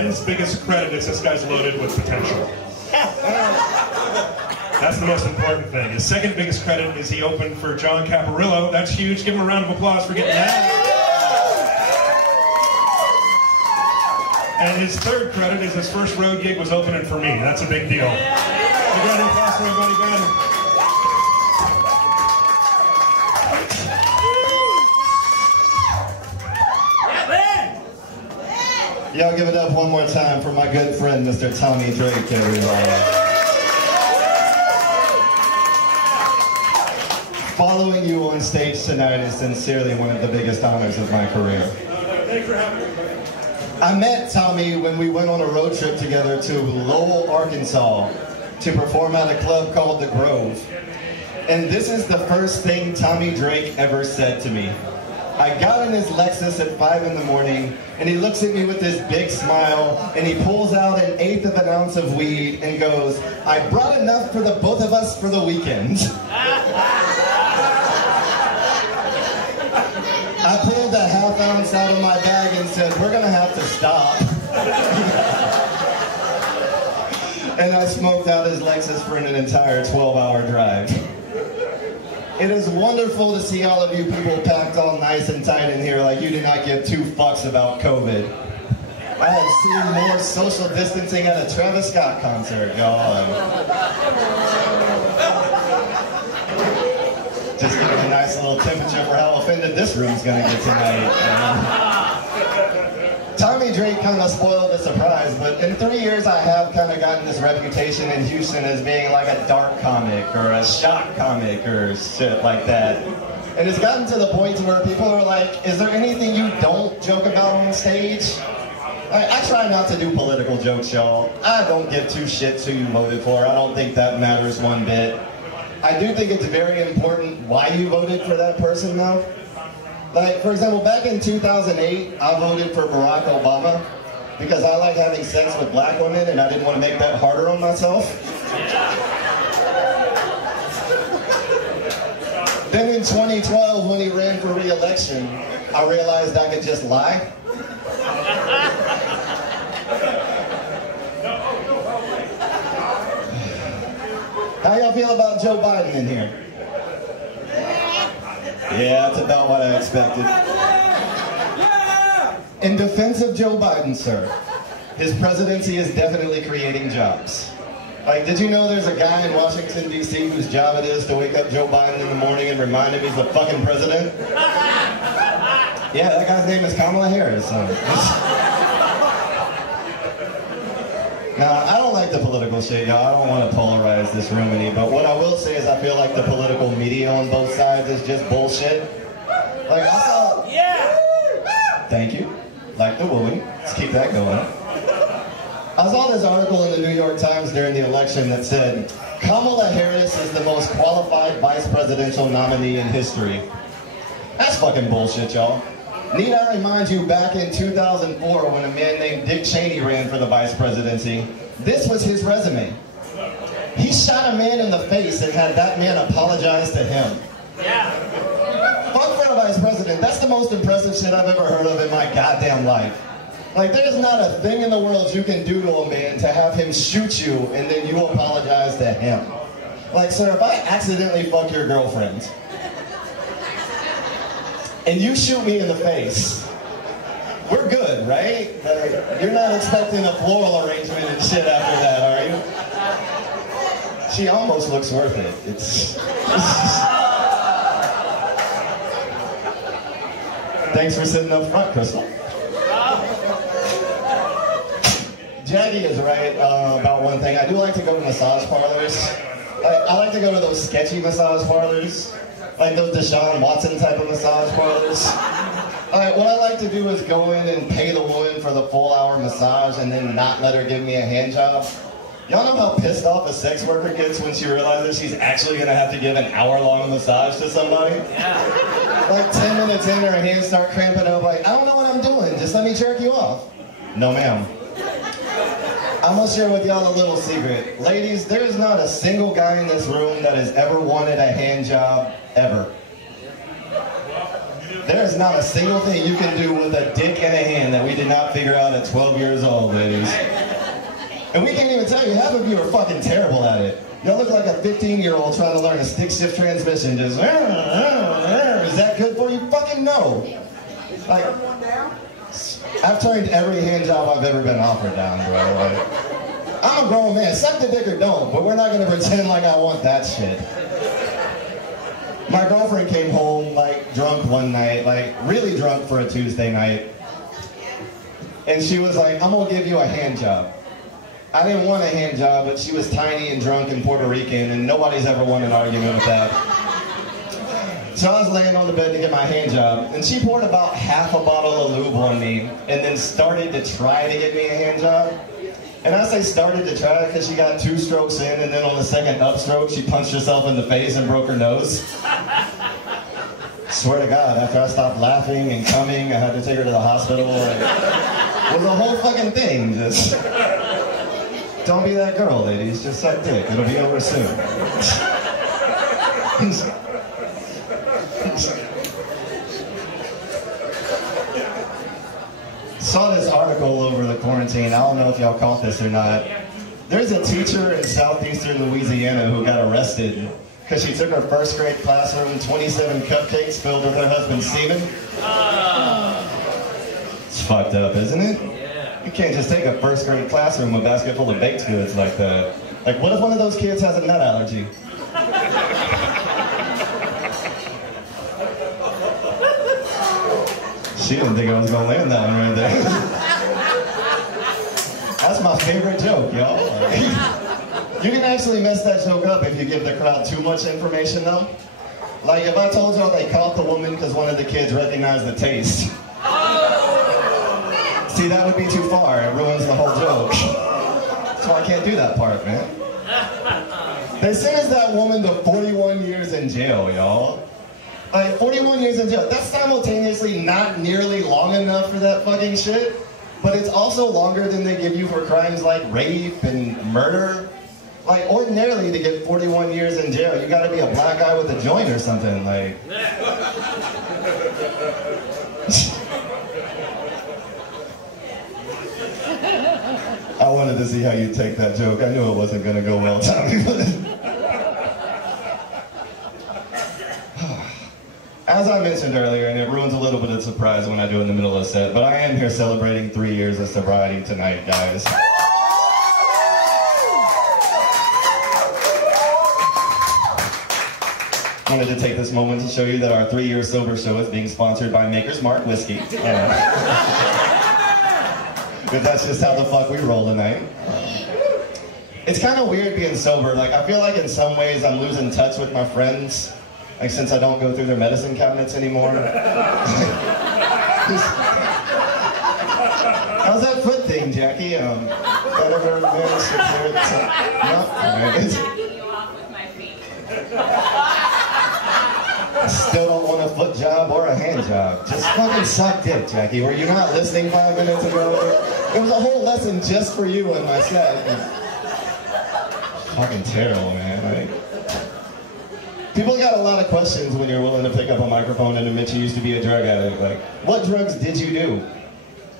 Ben's biggest credit is this guy's loaded with potential. That's the most important thing. His second biggest credit is he opened for John Caparillo. That's huge. Give him a round of applause for getting that. And his third credit is his first road gig was opening for me. That's a big deal. You got an applause for everybody, Ben. Y'all give it up one more time for my good friend, Mr. Tommy Drake, everybody. Following you on stage tonight is sincerely one of the biggest honors of my career. Thanks for having me. I met Tommy when we went on a road trip together to Lowell, Arkansas to perform at a club called The Grove. And this is the first thing Tommy Drake ever said to me. I got in his Lexus at 5 in the morning, and he looks at me with this big smile, and he pulls out 1/8 of an ounce of weed and goes, I brought enough for the both of us for the weekend. I pulled a ½ ounce out of my bag and said, we're gonna have to stop. And I smoked out his Lexus for an entire 12-hour drive. It is wonderful to see all of you people packed all nice and tight in here like you do not give 2 fucks about COVID. I have seen more social distancing at a Travis Scott concert, y'all. Just give a nice little temperature for how offended this room's gonna get tonight. Tommy Drake kind of spoiled the surprise, but in 3 years I have kind of gotten this reputation in Houston as being like a dark comic or a shock comic or shit like that. And it's gotten to the point to where people are like, is there anything you don't joke about on stage? I try not to do political jokes, y'all. I don't give 2 shits who you voted for. I don't think that matters one bit. I do think it's very important why you voted for that person, though. Like, for example, back in 2008, I voted for Barack Obama because I like having sex with black women and I didn't want to make that harder on myself. Then in 2012, when he ran for re-election, I realized I could just lie. How y'all feel about Joe Biden in here? Yeah, that's about what I expected. In defense of Joe Biden, sir, his presidency is definitely creating jobs. Like, did you know there's a guy in Washington, D.C. whose job it is to wake up Joe Biden in the morning and remind him he's the fucking president? Yeah, that guy's name is Kamala Harris. Now, I don't like the political shit, y'all. I don't want to polarize this room any, but what I will say is I feel like the political media on both sides is just bullshit. Like, I saw... Yeah! Thank you. Like the wooing. Let's keep that going. I saw this article in the New York Times during the election that said, Kamala Harris is the most qualified vice presidential nominee in history. That's fucking bullshit, y'all. Need I remind you, back in 2004, when a man named Dick Cheney ran for the vice presidency, this was his resume. He shot a man in the face and had that man apologize to him. Yeah. Fuck for a vice president. That's the most impressive shit I've ever heard of in my goddamn life. Like, there's not a thing in the world you can do to a man to have him shoot you and then you apologize to him. Like, sir, if I accidentally fuck your girlfriend, and you shoot me in the face, we're good, right? You're not expecting a floral arrangement and shit after that, are you? She almost looks worth it. Thanks for sitting up front, Crystal. Jackie is right about one thing. I do like to go to massage parlors. I like to go to those sketchy massage parlors. Like those Deshaun Watson type of massage parlors. What I like to do is go in and pay the woman for the full hour massage and then not let her give me a hand job. Y'all know how pissed off a sex worker gets when she realizes she's actually gonna have to give an hour-long massage to somebody? Yeah. Like 10 minutes in, her hands start cramping up, like, I don't know what I'm doing, just let me jerk you off. No, ma'am. I'm gonna share with y'all a little secret. Ladies, there's not a single guy in this room that has ever wanted a hand job, ever. There's not a single thing you can do with a dick and a hand that we did not figure out at 12 years old, ladies. And we can't even tell you, half of you are fucking terrible at it. Y'all look like a 15-year-old trying to learn a stick-shift transmission, just, is that good for you? Fucking no. Like, I've turned every hand job I've ever been offered down, bro. Like, I'm a grown man, suck the dick or don't, but we're not gonna pretend like I want that shit. My girlfriend came home, like, drunk one night, like, really drunk for a Tuesday night. And she was like, I'm gonna give you a hand job. I didn't want a hand job, but she was tiny and drunk and Puerto Rican, and nobody's ever won an argument with that. So I was laying on the bed to get my hand job, and she poured about half a bottle of lube on me, and then started to try to get me a hand job. And I say started to try because she got 2 strokes in, and then on the second upstroke, she punched herself in the face and broke her nose. Swear to God, after I stopped laughing and coming, I had to take her to the hospital. And it was a whole fucking thing. Just don't be that girl, ladies. Just suck dick. It'll be over soon. Saw this article over the quarantine. I don't know if y'all caught this or not. There's a teacher in southeastern Louisiana who got arrested because she took her first grade classroom 27 cupcakes filled with her husband's semen. It's fucked up, isn't it? You can't just take a first grade classroom with a basket full of baked goods like that. Like, what if one of those kids has a nut allergy? She didn't think I was gonna land that one right there. That's my favorite joke, y'all. You can actually mess that joke up if you give the crowd too much information, though. Like, if I told y'all they caught the woman because one of the kids recognized the taste. See, that would be too far. It ruins the whole joke. So I can't do that part, man. They sentenced that woman to 41 years in jail, y'all. Like, 41 years in jail. That's simultaneously not nearly long enough for that fucking shit, but it's also longer than they give you for crimes like rape and murder. Like, ordinarily, to get 41 years in jail, you gotta be a black guy with a joint or something, like. I wanted to see how you take that joke. I knew it wasn't gonna go well, Tommy. As I mentioned earlier, and it ruins a little bit of surprise when I do it in the middle of a set, but I am here celebrating 3 years of sobriety tonight, guys. I wanted to take this moment to show you that our 3-year sober show is being sponsored by Maker's Mark Whiskey. But that's just how the fuck we roll tonight. It's kind of weird being sober. Like, I feel like in some ways I'm losing touch with my friends. Like, since I don't go through their medicine cabinets anymore. How's that foot thing, Jackie? That ever managed to clear it? Backing you off with my feet. Still don't want a foot job or a hand job. Just fucking suck dick, Jackie. Were you not listening 5 minutes ago? It was a whole lesson just for you in my set. Fucking terrible, man. Like, people got a lot of questions when you're willing to pick up a microphone and admit you used to be a drug addict. Like, what drugs did you do?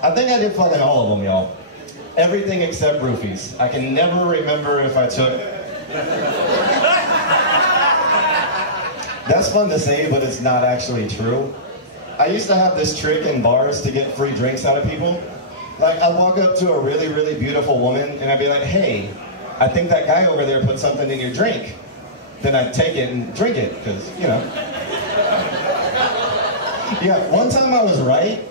I think I did fucking all of them, y'all. Everything except roofies. I can never remember if I took... That's fun to say, but it's not actually true. I used to have this trick in bars to get free drinks out of people. Like, I'd walk up to a really, really beautiful woman, and I'd be like, hey, I think that guy over there put something in your drink. Then I'd take it and drink it, because, you know. Yeah, one time I was right.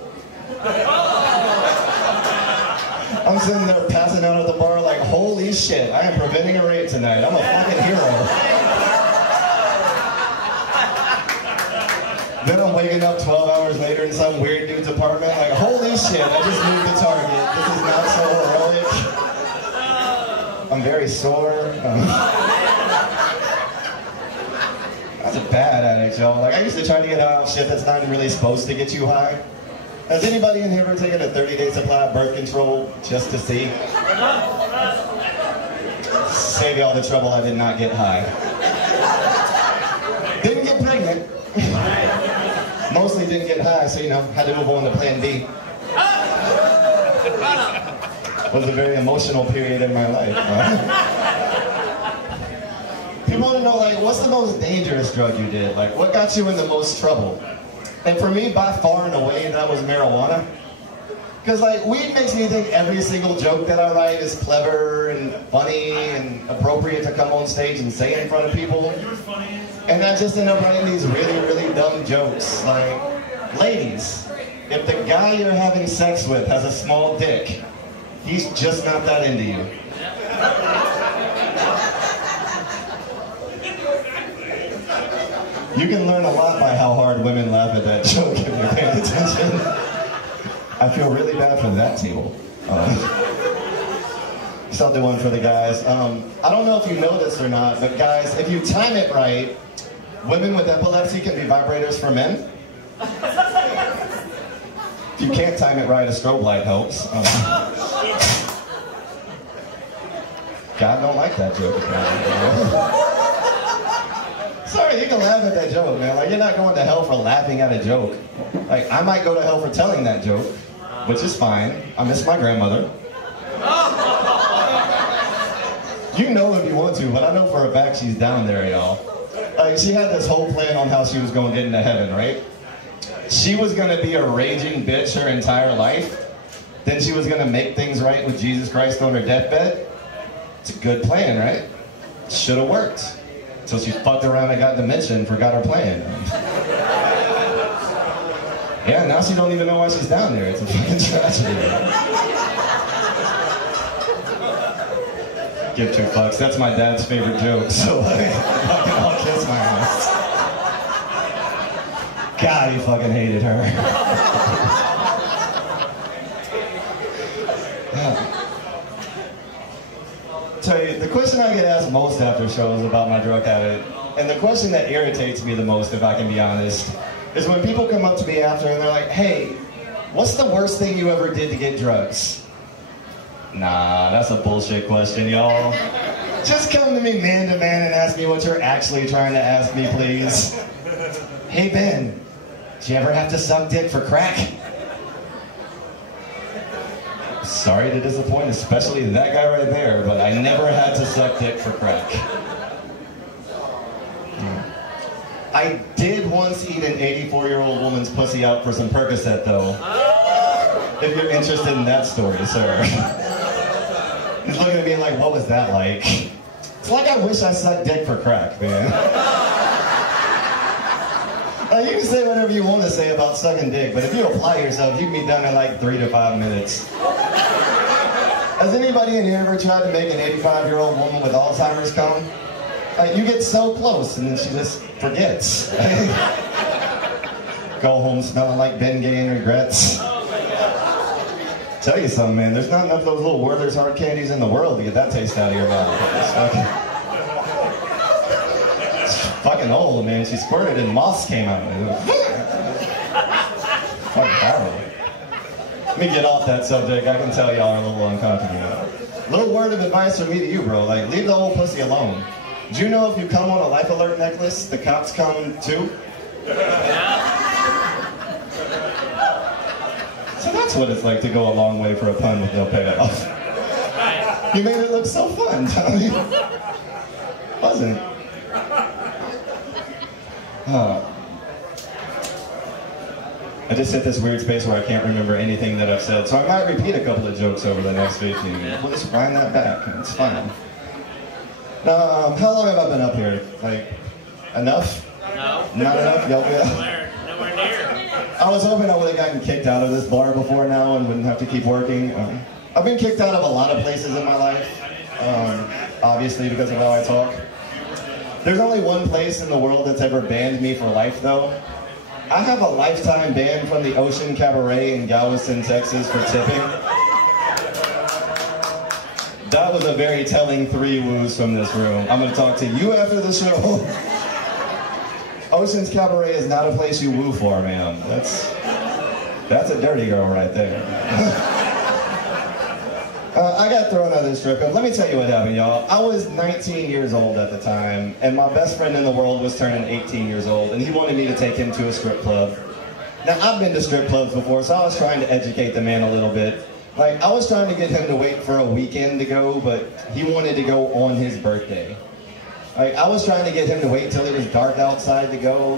I'm sitting there passing out at the bar like, holy shit, I am preventing a rape tonight. I'm a fucking hero. Then I'm waking up 12 hours later in some weird dude's apartment like, holy shit, I just moved the target. This is not so heroic. I'm very sore. That's a bad addict, y'all. Like, I used to try to get high off shit that's not really supposed to get you high. Has anybody in here ever taken a 30-day supply of birth control just to see? Save y'all the trouble, I did not get high. Didn't get pregnant. Mostly didn't get high, so, you know, had to move on to plan B. Was a very emotional period in my life. People want to know, like, what's the most dangerous drug you did? Like, what got you in the most trouble? And for me, by far and away, that was marijuana. Because, like, weed makes me think every single joke that I write is clever and funny and appropriate to come on stage and say in front of people. And I just end up writing these really, really dumb jokes. Like, ladies, if the guy you're having sex with has a small dick, he's just not that into you. You can learn a lot by how hard women laugh at that joke if you're paying attention. I feel really bad for that table. So I'll do one for the guys. I don't know if you know this or not, but guys, if you time it right, women with epilepsy can be vibrators for men. If you can't time it right, a strobe light helps. God don't like that joke. Sorry, you can laugh at that joke, man. Like, you're not going to hell for laughing at a joke. Like, I might go to hell for telling that joke, which is fine. I miss my grandmother. You know if you want to, but I know for a fact she's down there, y'all. Like, she had this whole plan on how she was going to get into heaven, right? She was going to be a raging bitch her entire life. Then she was going to make things right with Jesus Christ on her deathbed. It's a good plan, right? Should have worked. So she fucked around and got dementia and forgot her plan. Yeah, now she don't even know why she's down there. It's a fucking tragedy. Give two fucks. That's my dad's favorite joke, so I'll kiss my ass. God, he fucking hated her. Tell you, the question I get asked most after shows about my drug habit, and the question that irritates me the most, if I can be honest, is when people come up to me after and they're like, hey, what's the worst thing you ever did to get drugs? Nah, that's a bullshit question, y'all. Just come to me man to man and ask me what you're actually trying to ask me, please. Hey, Ben, did you ever have to suck dick for crack? Sorry to disappoint, especially that guy right there, but I never had to suck dick for crack. I did once eat an 84-year-old woman's pussy out for some Percocet, though. If you're interested in that story, sir. He's looking at me like, what was that like? It's like I wish I sucked dick for crack, man. You can say whatever you want to say about sucking dick, but if you apply yourself, you can be done in like 3 to 5 minutes. Has anybody in here ever tried to make an 85-year-old woman with Alzheimer's come? You get so close, and then she just forgets. Go home smelling like Ben Gay and regrets. Tell you something, man, there's not enough of those little Werther's hard candies in the world to get that taste out of your mouth. It's fucking old, man. She squirted and moss came out. Fucking horrible. Let me get off that subject. I can tell y'all are a little uncomfortable. Little word of advice from me to you, bro. Like, leave the old pussy alone. Do you know if you come on a life alert necklace, the cops come too? So that's what it's like to go a long way for a pun with no payoff. You made it look so fun, Tommy. Wasn't. I just hit this weird space where I can't remember anything that I've said, so I might repeat a couple of jokes over the next 15 minutes. We'll just wind that back. It's fine. How long have I been up here? Like, enough? No. Not enough? Y'all good? Nowhere near. I was hoping I would have gotten kicked out of this bar before now and wouldn't have to keep working. I've been kicked out of a lot of places in my life, obviously because of how I talk. There's only one place in the world that's ever banned me for life, though. I have a lifetime ban from the Ocean Cabaret in Galveston, Texas for tipping. That was a very telling 3 woos from this room. I'm going to talk to you after the show. Ocean's Cabaret is not a place you woo for, ma'am. That's a dirty girl right there. I got thrown out of this strip club. Let me tell you what happened, y'all. I was 19 years old at the time, and my best friend in the world was turning 18 years old, and he wanted me to take him to a strip club. Now, I've been to strip clubs before, so I was trying to educate the man a little bit. Like, I was trying to get him to wait for a weekend to go, but he wanted to go on his birthday. Like, I was trying to get him to wait till it was dark outside to go.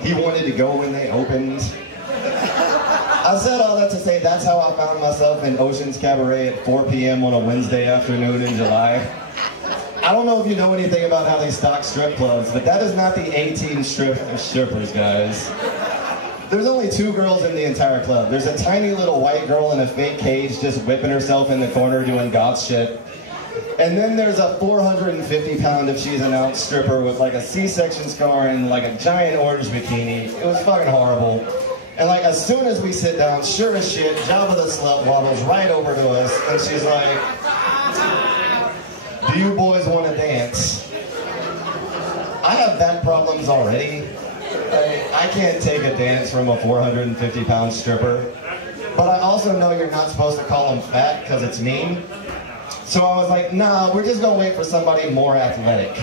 He wanted to go when they opened. I said all that to say that's how I found myself in Ocean's Cabaret at 4 p.m. on a Wednesday afternoon in July. I don't know if you know anything about how they stock strip clubs, but that is not the 18 strippers, guys. There's only 2 girls in the entire club. There's a tiny little white girl in a fake cage just whipping herself in the corner doing goth shit. And then there's a 450-pound, if she's an ounce, stripper with like a C-section scar and like a giant orange bikini. It was fucking horrible. And like as soon as we sit down, sure as shit, Jabba the Slut waddles right over to us and she's like, "Do you boys want to dance?" I have back problems already. I can't take a dance from a 450-pound stripper. But I also know you're not supposed to call them fat because it's mean. So I was like, nah, we're just gonna wait for somebody more athletic.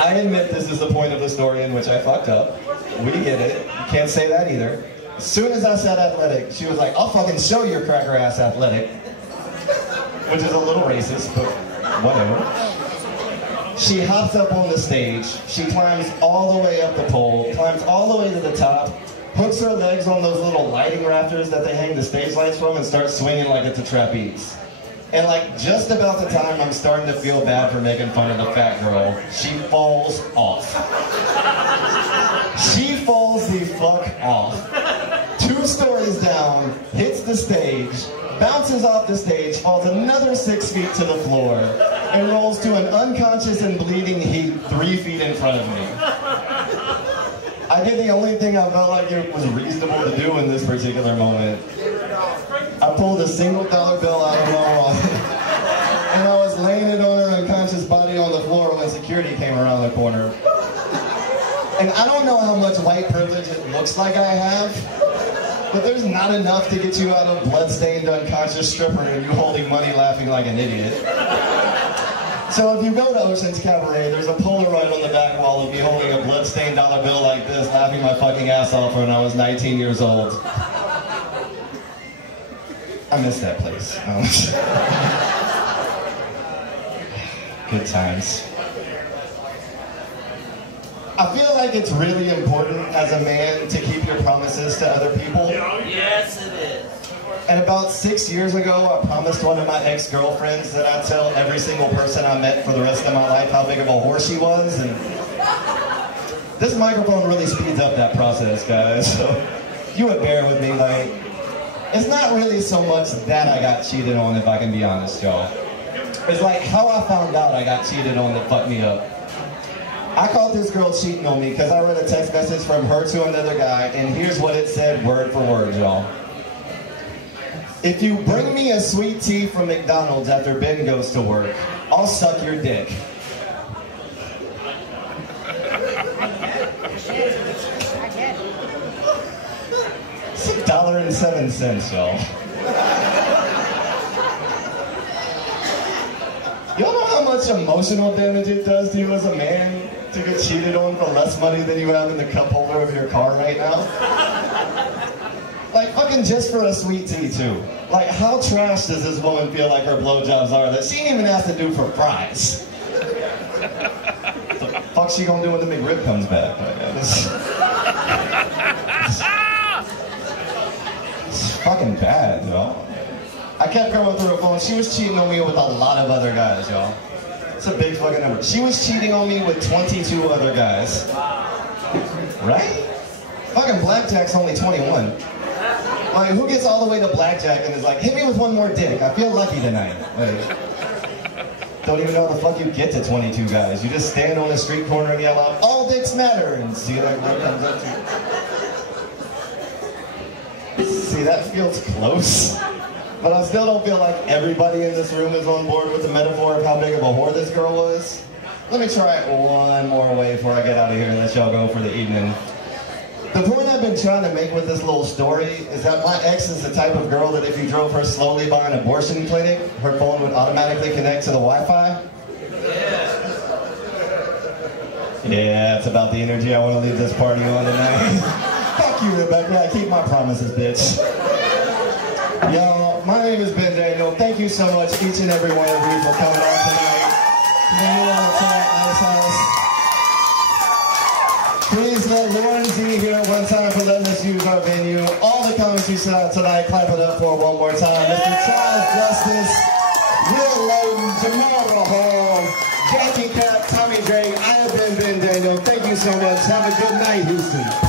I admit this is the point of the story in which I fucked up. We get it. You can't say that either. As soon as I said athletic, she was like, "I'll fucking show your cracker ass athletic." Which is a little racist, but whatever. She hops up on the stage. She climbs all the way up the pole, climbs all the way to the top, hooks her legs on those little lighting rafters that they hang the stage lights from and starts swinging like it's a trapeze. And like just about the time I'm starting to feel bad for making fun of the fat girl, she falls off. She falls the fuck off. 2 stories down, hits the stage, bounces off the stage, falls another 6 feet to the floor, and rolls to an unconscious and bleeding heap 3 feet in front of me. I did the only thing I felt like it was reasonable to do in this particular moment. I pulled a single dollar bill out of my wallet, and I was laying it on her unconscious body on the floor when security came around the corner. And I don't know how much white privilege it looks like I have, but there's not enough to get you out of blood-stained unconscious stripper and you holding money laughing like an idiot. So if you go to Ocean's Cabaret, there's a Polaroid on the back wall of me holding a blood-stained dollar bill like this, laughing my fucking ass off when I was 19 years old. I miss that place. Good times. I feel like it's really important as a man to keep your promises to other people. Yes, it is. And about 6 years ago, I promised one of my ex-girlfriends that I'd tell every single person I met for the rest of my life how big of a whore she was. And this microphone really speeds up that process, guys. So you would bear with me. Like, it's not really so much that I got cheated on, if I can be honest, y'all. It's like how I found out I got cheated on that fucked me up. I caught this girl cheating on me because I read a text message from her to another guy, and here's what it said word for word, y'all. "If you bring me a sweet tea from McDonald's after Ben goes to work, I'll suck your dick." It's $1.07, y'all. Y'all know how much emotional damage it does to you as a man to get cheated on for less money than you have in the cup holder of your car right now? Like, fucking just for a sweet tea, too. Like, how trash does this woman feel like her blowjobs are that she ain't even has to do for fries? What the fuck she gonna do when the McRib comes back? It's fucking bad, y'all. I kept going through her phone. She was cheating on me with a lot of other guys, y'all. It's a big fucking number. She was cheating on me with 22 other guys. Right? Fucking Blackjack's only 21. Like, who gets all the way to Blackjack and is like, hit me with one more dick, I feel lucky tonight. Like, don't even know how the fuck you get to 22 guys. You just stand on a street corner and yell out, "All dicks matter," and see like what comes up to you. See, that feels close. But I still don't feel like everybody in this room is on board with the metaphor of how big of a whore this girl was. Let me try it one more way before I get out of here and let y'all go for the evening. The point I've been trying to make with this little story is that my ex is the type of girl that if you drove her slowly by an abortion clinic, her phone would automatically connect to the Wi-Fi. Yeah, it's about the energy I want to leave this party on tonight. Fuck you, Rebecca. I keep my promises, bitch. Y'all, my name is Ben Daniel. Thank you so much, each and every one of you, for coming on tonight. Please let Lauren Z here one time for letting us use our venue. All the comments you said out tonight, clap it up for one more time. Mr. Charles Justice, Will Loden, Jamal Rahal, Jackie Cap, Tommy Drake. I have been Ben Daniel. Thank you so much. Have a good night, Houston.